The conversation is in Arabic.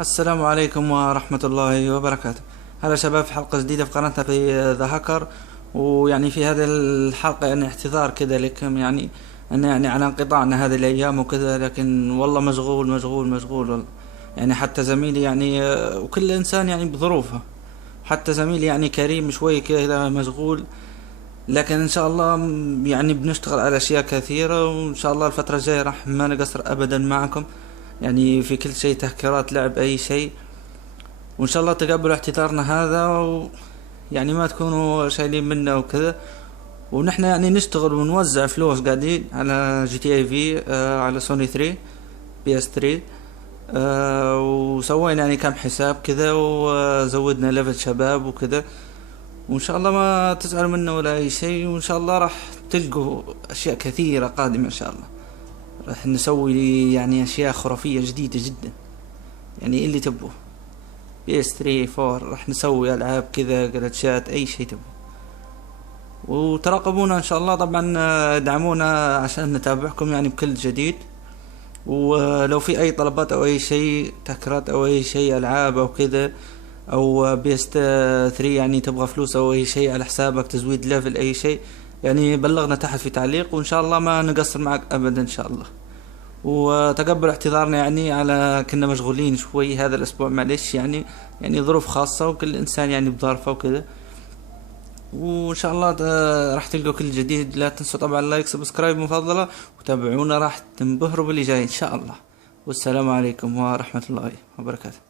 السلام عليكم ورحمة الله وبركاته. هلا شباب، في حلقة جديدة في قناتنا في ذا هاكر. ويعني في هذه الحلقة يعني اعتذار كذا لكم، يعني أن يعني على انقطاعنا هذه الأيام وكذا، لكن والله مشغول مشغول مشغول والله. يعني حتى زميلي يعني وكل إنسان يعني بظروفه. حتى زميلي يعني كريم شوي كذا مشغول. لكن إن شاء الله يعني بنشتغل على أشياء كثيرة، وإن شاء الله الفترة الجاية راح ما نقصر أبدا معكم. يعني في كل شيء، تهكيرات، لعب، أي شيء. وان شاء الله تقبلوا اعتذارنا هذا، يعني ما تكونوا شايلين منا وكذا. ونحن يعني نشتغل ونوزع فلوس قاعدين على جي تي اي في، على سوني 3، بي اس 3. وسوينا يعني كم حساب كذا، وزودنا ليفل شباب وكذا. وان شاء الله ما تزعلوا منا ولا اي شيء، وان شاء الله راح تلقوا اشياء كثيرة قادمة ان شاء الله. راح نسوي يعني اشياء خرافية جديدة جدا، يعني اللي تبوه. بي اس 3 4 راح نسوي العاب كذا، جلتشات، اي شيء تبغى. وتراقبونا ان شاء الله طبعا، ادعمونا عشان نتابعكم يعني بكل جديد. ولو في اي طلبات او اي شيء، تكرات او اي شيء، العاب او كذا، او بي اس 3 يعني تبغى فلوس او اي شيء على حسابك، تزويد ليفل، اي شيء، يعني بلغنا تحت في تعليق، وان شاء الله ما نقصر معك ابدا ان شاء الله. وتقبل اعتذارنا يعني على كنا مشغولين شوي هذا الاسبوع، معلش يعني ظروف خاصة، وكل انسان يعني بظرفه وكذا. وان شاء الله راح تلقوا كل جديد. لا تنسوا طبعا لايك، سبسكرايب مفضلة، وتابعونا راح تنبهروا باللي جاي ان شاء الله. والسلام عليكم ورحمة الله وبركاته.